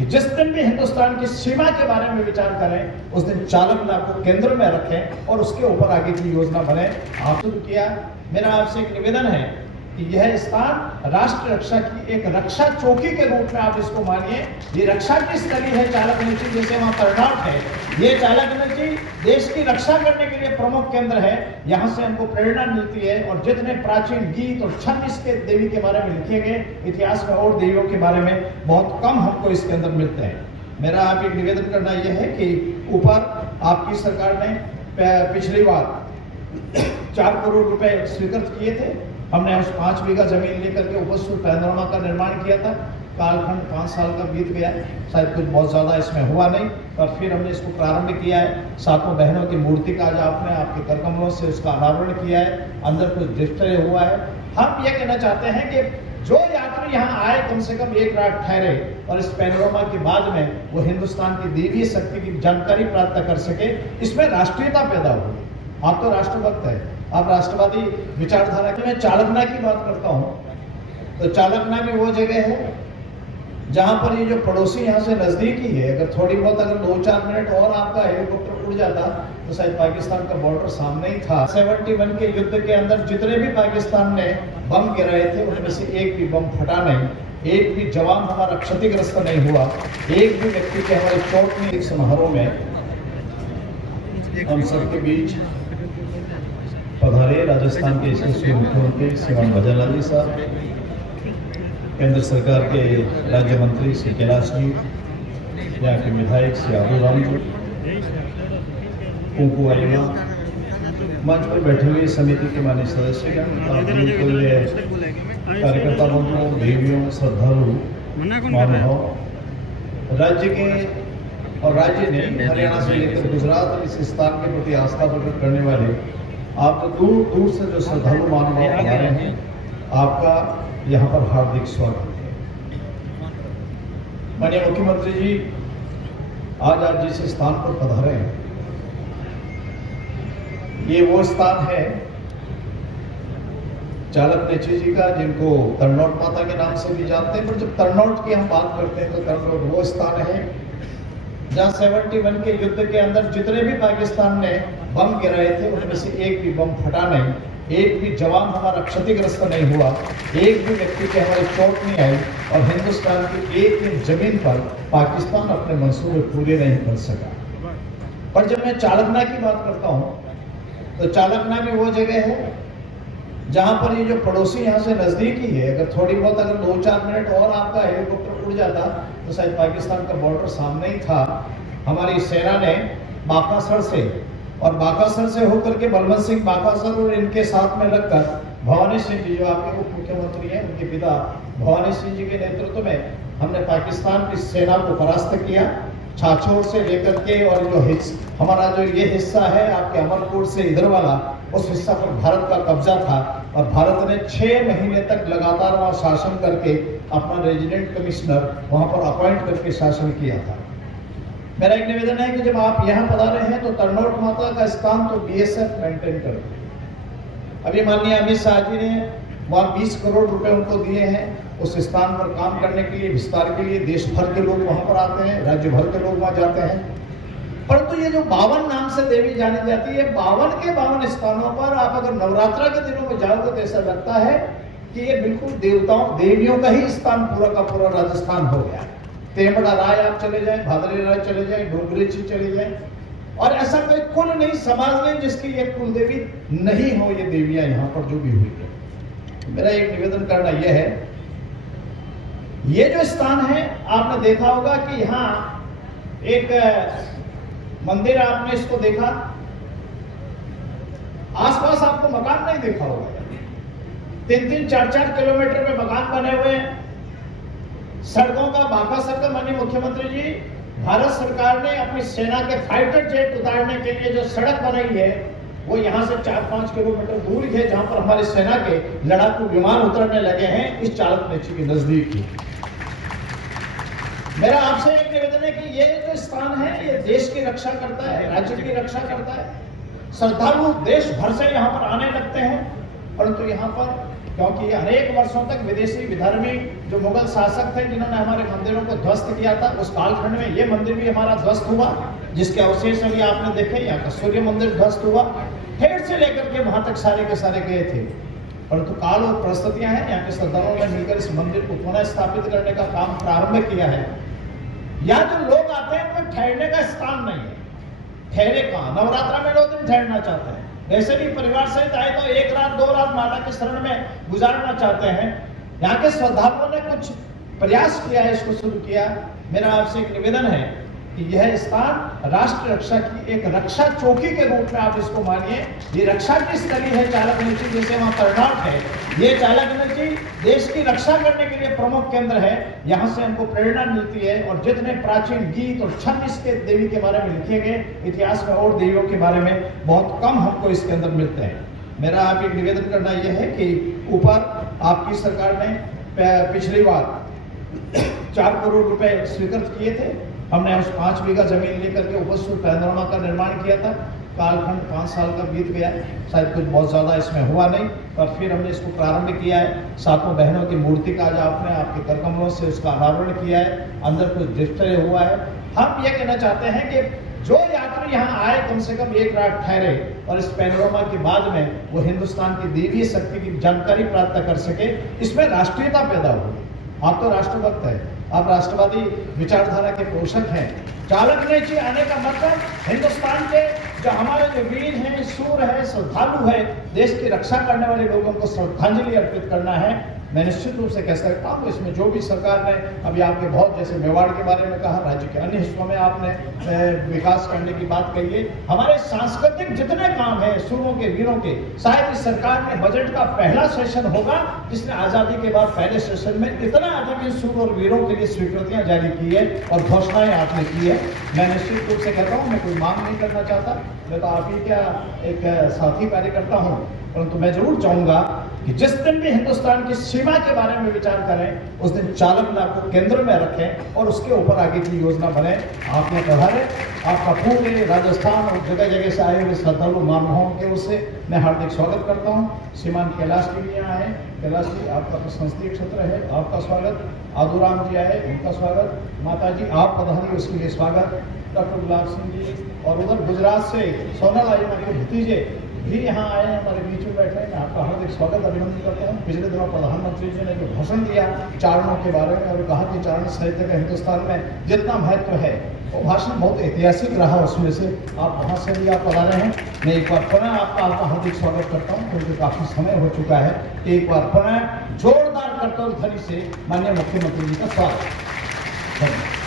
कि जिस दिन भी हिंदुस्तान की सीमा के बारे में विचार करें उस दिन चालकना को केंद्र में रखें और उसके ऊपर आगे की योजना बने। आप शुरू किया, मेरा आपसे एक निवेदन है कि यह स्थान राष्ट्र रक्षा की एक रक्षा चौकी के रूप में आप इसको मानिए। ये रक्षा की स्थली है चालक नीति, जैसे वहां कर्नाट है, ये चालक नीति देश की रक्षा करने के लिए प्रमुख केंद्र है। यहाँ से हमको प्रेरणा मिलती है और जितने प्राचीन गीत और छंद इसके देवी के बारे में लिखे गए, इतिहास में और देवियों के बारे में बहुत कम हमको इसके अंदर मिलते हैं। मेरा आप एक निवेदन करना यह है कि ऊपर आपकी सरकार ने पिछली बार 4 करोड़ रुपए स्वीकृत किए थे। हमने उस 5 बीघा जमीन लेकर के उपस्थित पैनोरमा का निर्माण किया था। कालखंड 5 साल का बीत गया, शायद कुछ बहुत ज्यादा इसमें हुआ नहीं, पर फिर हमने इसको प्रारंभ किया है। सातों बहनों की मूर्ति का आज आपने आपके कर कमलों से उसका अनावरण किया है, अंदर कुछ डिस्प्ले हुआ है। हम ये कहना चाहते हैं कि जो यात्री यहाँ आए कम से कम 1 रात ठहरे और इस पैनोरमा के बाद में वो हिंदुस्तान की देवीय शक्ति की जानकारी प्राप्त कर सके, इसमें राष्ट्रीयता पैदा हो। आप तो राष्ट्रभक्त है, आप राष्ट्रवादी विचारधारा की। मैं चालकना की बात करता हूँ तो चालकना भी वो जगह है जहां पर ये जो पड़ोसी यहाँ से नजदीकी है, अगर थोड़ी बहुत अगर 2-4 मिनट और आपका हेलीकॉप्टर उड़ जाता तो शायद पाकिस्तान का बॉर्डर सामने ही था। 71 के युद्ध के अंदर जितने भी पाकिस्तान ने बम गिराए थे उनमें से एक भी बम फटा नहीं, एक भी जवान हमारा क्षतिग्रस्त नहीं हुआ, एक भी व्यक्ति के हमारी चोट नहीं। एक समारोह में हम सबके बीच पधारे राजस्थान के यशस्वी मुख्यमंत्री श्रीमान भजनलाल जी साहब, केंद्र सरकार के राज्य मंत्री श्री कैलाश जी, यहाँ के विधायक श्री आबूराम जी, कुंकू आयुमा, मंच पर बैठे हुए समिति के माननीय सदस्यगण, कार्यकर्ता बंधुओं, देवियों, श्रद्धालु, महानुभाव, राज्य के और राज्य ने हरियाणा से लेकर गुजरात इस स्थान के प्रति आस्था प्रकट करने वाले आप दूर दूर से जो श्रद्धालु महानुभाव आ रहे हैं, आपका यहाँ पर हार्दिक स्वागत है। माननीय मुख्यमंत्री जी, आज आप जिस स्थान पर पधारे हैं ये वो स्थान है चालक नेची जी का, जिनको तरनौट माता के नाम से भी जानते हैं। पर जब तरनौट की हम बात करते हैं तो तरनौट वो स्थान है जहां 71 के युद्ध के अंदर जितने भी पाकिस्तान ने बम गिराए थे उनमें से एक भी बम फटा नहीं, एक भी जवान हमारा क्षतिग्रस्त नहीं हुआ, एक भी व्यक्ति के हमारी चोट नहीं आई और हिंदुस्तान की एक इंच जमीन पर पाकिस्तान अपने मंसूबे पूरे नहीं कर सका। पर जब मैं चालकना की बात करता हूँ तो चालकना भी वो जगह है जहां पर ये जो पड़ोसी यहाँ से नजदीकी है, अगर थोड़ी बहुत अगर 2-4 मिनट और आपका हेलीकॉप्टर उड़ जाता तो शायद पाकिस्तान का बॉर्डर सामने ही था। हमारी सेना ने बाकासर से और बाकासर से होकर के बलवंत सिंह बाकासर और इनके साथ में लगकर भवानी सिंह जी जो आपके उप मुख्यमंत्री हैं, उनके पिता भवानी सिंह जी के नेतृत्व में हमने पाकिस्तान की सेना को परास्त किया। छाछोड़ से लेकर के और जो हमारा जो ये हिस्सा है आपके अमरकोट से इधर वाला, उस हिस्सा पर भारत का कब्जा था और भारत ने 6 महीने तक लगातार वहां शासन करके अपना रेजिडेंट कमिश्नर वहां पर अपॉइंट करके शासन किया था। मेरा एक निवेदन है कि जब आप यहाँ पधारे हैं तो तरनौट माता का स्थान तो बीएसएफ मेंटेन करते हैं। अभी माननीय अमित शाह जी ने वहाँ 20 करोड़ रुपए उनको दिए हैं उस स्थान पर काम करने के लिए, विस्तार के लिए। देश भर के लोग वहां पर आते हैं, राज्य भर के लोग वहां जाते हैं। परंतु ये जो 52 नाम से देवी जानी जाती है, 52 के 52 स्थानों पर आप अगर नवरात्रा के दिनों में जाओगे तो ऐसा लगता है कि ये बिल्कुल देवताओं देवियों का ही स्थान पूरा का पूरा राजस्थान हो गया। तेमड़ा राय आप चले जाए, भादरी राय चले जाए, डोंगरेची चले जाए, और ऐसा कोई कुल नहीं, समाज नहीं जिसकी ये कुल देवी नहीं हो। ये देवियां यहाँ पर जो भी हुई है, मेरा एक निवेदन करना यह है, ये जो स्थान है आपने देखा होगा कि यहाँ एक मंदिर आपने इसको देखा, आसपास आपको मकान नहीं देखा होगा। 3-3, 4-4 किलोमीटर में मकान बने हुए हैं। सड़कों का बाकासर का माननीय मुख्यमंत्री जी, भारत सरकार ने अपनी सेना के फाइटर जेट उतारने के लिए जो सड़क बनाई है वो यहाँ से 4-5 किलोमीटर दूर है, जहां पर हमारी सेना के लड़ाकू विमान उतरने लगे हैं इस चालक नेची के नजदीक ही। मेरा आपसे एक निवेदन है कि ये जो स्थान है ये देश की रक्षा करता है, राज्य की रक्षा करता है। श्रद्धालु देश भर से यहाँ पर आने लगते हैं, परंतु यहाँ पर क्योंकि अनेक वर्षों तक विदेशी विधर्मी जो मुगल शासक थे जिन्होंने हमारे मंदिरों को ध्वस्त किया था, उस कालखंड में ये मंदिर भी हमारा ध्वस्त हुआ, जिसके अवशेष अभी आपने देखे। यहाँ का सूर्य मंदिर ध्वस्त हुआ, ठेठ से लेकर के वहां तक सारे के सारे गए थे। परंतु काल और परिस्थितियां हैं, यहाँ के श्रद्धालुओं ने मिलकर इस मंदिर को पुनः स्थापित करने का काम प्रारंभ किया है। यहाँ जो लोग आते हैं उनमें ठहरने का स्थान नहीं है। ठहरे कहाँ? नवरात्र में 2 दिन ठहरना चाहते हैं, वैसे भी परिवार सहित आए तो 1 रात 2 रात माता के शरण में गुजारना चाहते हैं। यहाँ के श्रद्धालुओं ने कुछ प्रयास किया है, इसको शुरू किया। मेरा आपसे एक निवेदन है कि यह स्थान राष्ट्र रक्षा की एक रक्षा चौकी के रूप में आप इसको मानिए। ये रक्षा की स्थली है चालक नीति, जैसे वहां कर्नाट है, ये चालक नीति देश की रक्षा करने के लिए प्रमुख केंद्र है। यहाँ से हमको प्रेरणा मिलती है और जितने प्राचीन गीत और छंद इसके देवी के बारे में लिखे गए, इतिहास में और देवियों के बारे में बहुत कम हमको इसके अंदर मिलते हैं। मेरा आप एक निवेदन करना यह है कि ऊपर आपकी सरकार ने पिछली बार 4 करोड़ रुपए स्वीकृत किए थे। हमने उस 5 बीघा जमीन लेकर के उपस्थित पैनोरमा का निर्माण किया था। कालखंड 5 साल का बीत गया, शायद कुछ बहुत ज्यादा इसमें हुआ नहीं, पर फिर हमने इसको प्रारंभ किया है। सातों बहनों की मूर्ति का आज आपने आपके करकमलों से उसका अनावरण किया है, अंदर कुछ डिस्प्ले हुआ है। हम ये कहना चाहते हैं कि जो यात्री यहाँ आए कम से कम 1 रात ठहरे और इस पैनोरमा के बाद में वो हिंदुस्तान की देवी शक्ति की जानकारी प्राप्त कर सके, इसमें राष्ट्रीयता पैदा हो। आप तो राष्ट्रभक्त हैं, आप राष्ट्रवादी विचारधारा के पोषक हैं। चालक नीति आने का मतलब हिंदुस्तान के जो हमारे जो वीर हैं, सूर है, श्रद्धालु है, देश की रक्षा करने वाले लोगों को श्रद्धांजलि अर्पित करना है। मैं निश्चित रूप से कह सकता हूँ इसमें जो भी सरकार ने अभी आपके बहुत जैसे मेवाड़ के बारे में कहा, राज्य के अन्य हिस्सों में आपने विकास करने की बात कही है। हमारे सांस्कृतिक जितने काम हैं सूरों के, वीरों के, शायद इस सरकार के बजट का पहला सेशन होगा जिसने आजादी के बाद पहले सेशन में इतना अधिक इन सूर और वीरों के लिए स्वीकृतियां जारी की है और घोषणाएं आपने की है। मैं निश्चित रूप से कहता हूँ, मैं कोई मांग नहीं करना चाहता, मैं तो आप ही क्या एक साथी कार्यकर्ता हूँ, परंतु मैं जरूर चाहूंगा कि जिस दिन भी हिंदुस्तान की सीमा के बारे में विचार करें, उस दिन चालक लाभ को केंद्र में रखें और उसके ऊपर आगे की योजना बने। आपने कहा है, आपका पूरे राजस्थान और जगह जगह से आए हुए श्रद्धालु महानुभावों के उससे मैं हार्दिक स्वागत करता हूँ। श्रीमान कैलाश जी भी यहाँ है। कैलाश जी, आपका तो संसदीय क्षेत्र है, आपका स्वागत। आदुराम जी आए, उनका स्वागत। माता जी आप पधारी, उसके लिए स्वागत। डॉक्टर गुलाब सिंह जी, और उधर गुजरात से सोनल आयमा के भतीजे भी यहाँ आए हैं, हमारे बीच में बैठे हैं। मैं आपका हार्दिक स्वागत अभिनंदन करता हूँ। पिछले दिनों प्रधानमंत्री जी ने जो भाषण दिया चारणों के बारे में और कहा कि चारण साहित्य का हिंदुस्तान में जितना महत्व है, वो भाषण बहुत ऐतिहासिक रहा। उसमें से आप वहाँ से भी आप पढ़ा रहे हैं। मैं एक बार पुनः आपका हार्दिक स्वागत करता हूँ, क्योंकि काफी समय हो चुका है। एक बार पुनः जोरदार करतल ध्वनि से माननीय मुख्यमंत्री जी का स्वागत। धन्यवाद।